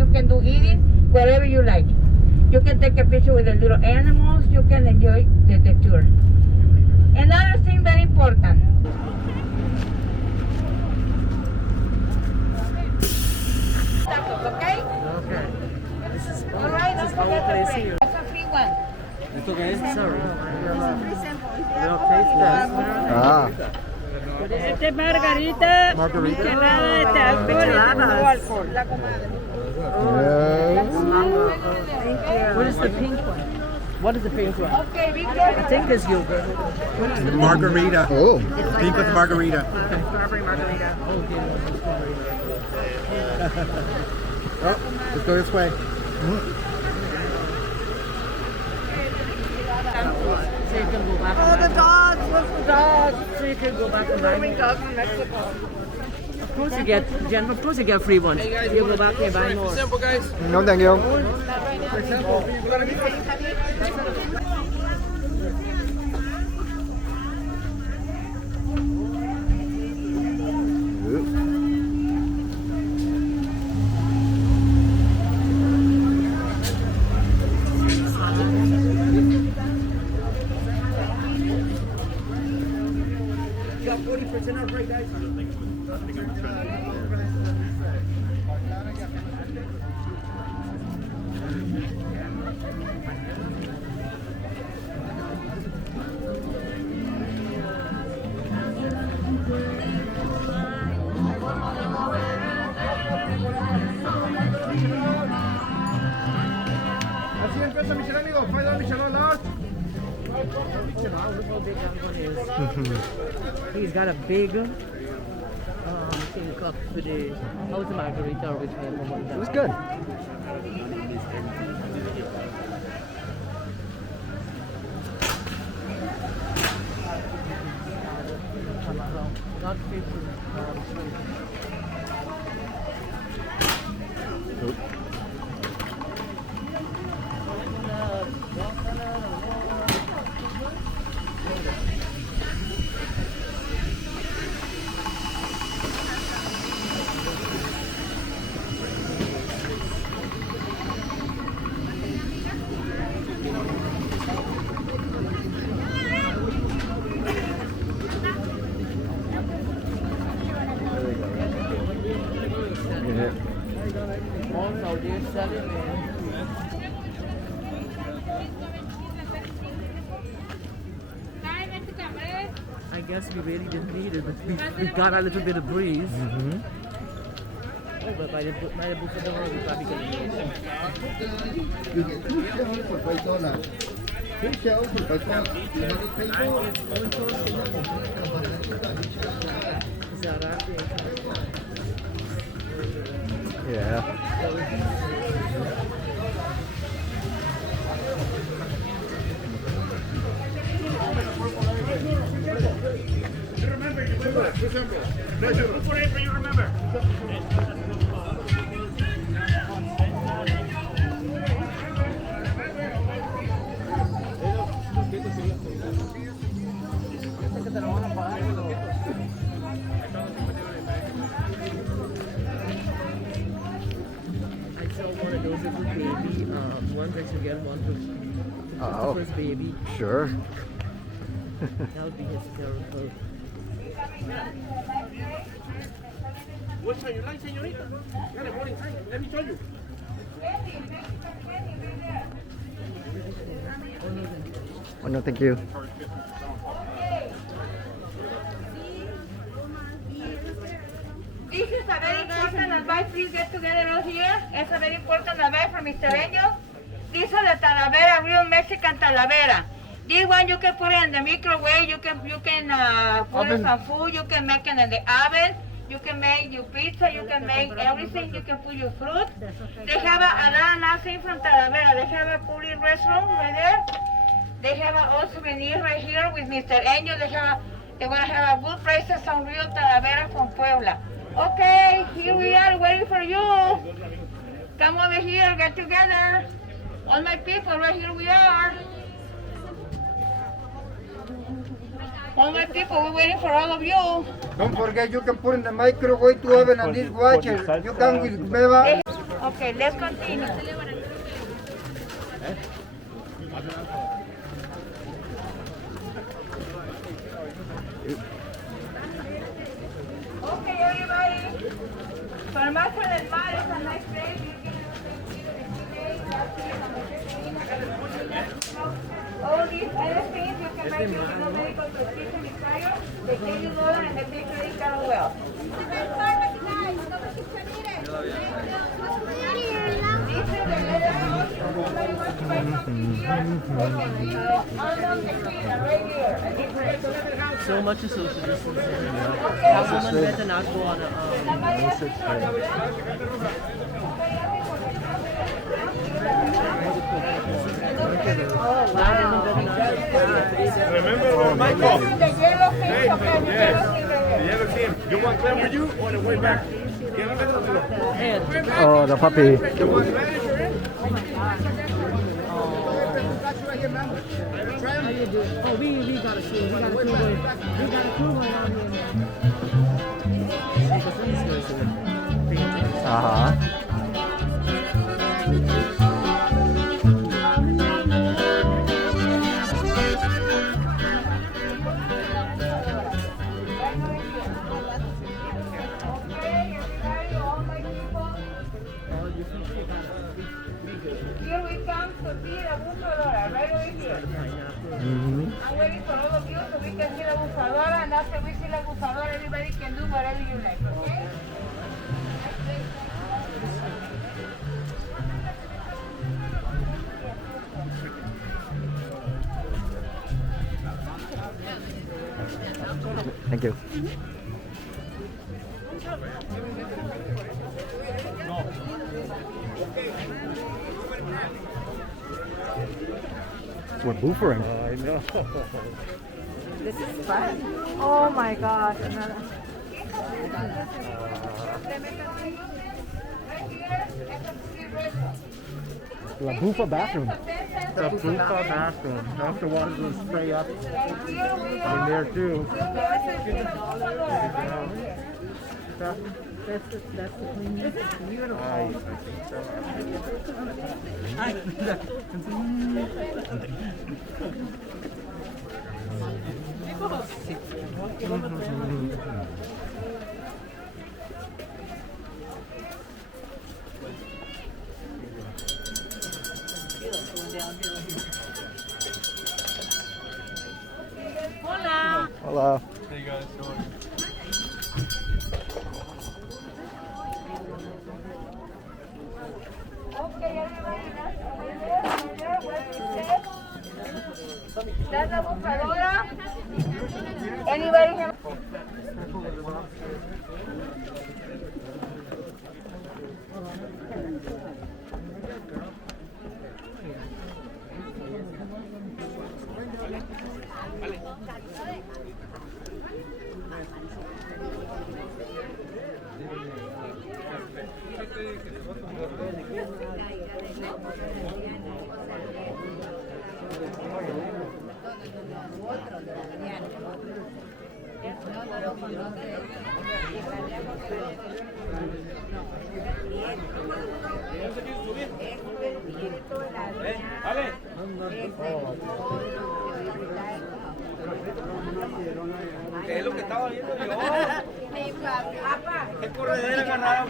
you can do eating, whatever you like. You can take a picture with the little animals, you can enjoy the tour. Another thing very important. Tacos, okay? Okay. This is fun. All right, This don't is the whole forget the place break. here. That's a free one. ¿Esto qué es? Sorry. They'll taste test. Ah, Este es margarita, margarita. michelada de alcohol y no alcohol. Yes. What is the pink one? What is the pink one? Okay, be I careful. think it's yogurt. What is the Margarita. Oh, Pink with margarita. Strawberry margarita. Oh, let's go this way. So you can go back. Oh, the dogs! Look, the dogs! So you can go back and buy Roaming more. dogs in Mexico. Of course you get, Jen, of course you get free ones. You go back and buy more. no thank you. Got 40% off right, guys? Así empieza Michelin, amigo. $5 Michelin large. He's got a big thing cup with the how's the margarita or which one? It was good. Not fish. Yeah. Also, they're selling I guess we really didn't need it, but we got a little bit of breeze. Oh, but by the Bufadora, we probably could have You get 2 shells for $5. 2 shells for $5. Yeah. I saw one of those little baby, one that you get one for Oh, first baby. sure. That would be hysterical. Which one you like, señorita? Got a morning time. Let me show you. Oh, no, thank you. This is a very important advice. Please get together all here. It's a very important advice from Mr. Angel. This is the Talavera, real Mexican Talavera. This one you can put it in the microwave. You can put in some food. You can make it in the oven. You can make your pizza. You can make everything. You can put your fruit. They have a lot of nothing from Talavera. They have a fully restroom right there. They have a souvenir right here with Mr. Angel. They want to have a good prices on real Talavera from Puebla. Okay, here we are waiting for you. Come over here, get together. All my people, right here we are. All my people, we're waiting for all of you. Don't forget, you can put in the microwave to oven and dishwasher. You can with Beba. Okay, let's continue. Okay, everybody. Farmacia del Mar is a nice place. All these other things you can make your no medical prescription prior. They give you more and they take credit card well. This is the letter. Somebody wants to buy something here. On the screen, right here. A different. So much is social distancing. Someone better not go on Remember, Michael? The yellow thing, Hey, okay, the yes. yellow thing right The here. yellow team. You want them with you or the way back? Oh, the puppy. The one manager in? How you doing? Oh, we got a crew. We got a crew going. We got a crew going on here. Uh-huh. Here we come to see the Bufadora, right over here. I'm waiting for all of you so we can see the Bufadora, and after we see the Bufadora, everybody can do whatever you like, okay? Thank you. We're buffering. I know. This is fun. Oh my gosh. Another. La Bufa bathroom. The Bufa bathroom. That's the one who's spray up in there too. That's the cleanest. It's beautiful. Hola. Hello. Hey guys, how are you? Okay, everybody, that's over there, what we said. That's the Bufadora. Anybody have? Vale. Es lo que estaba viendo yo. Qué corredera agarraba.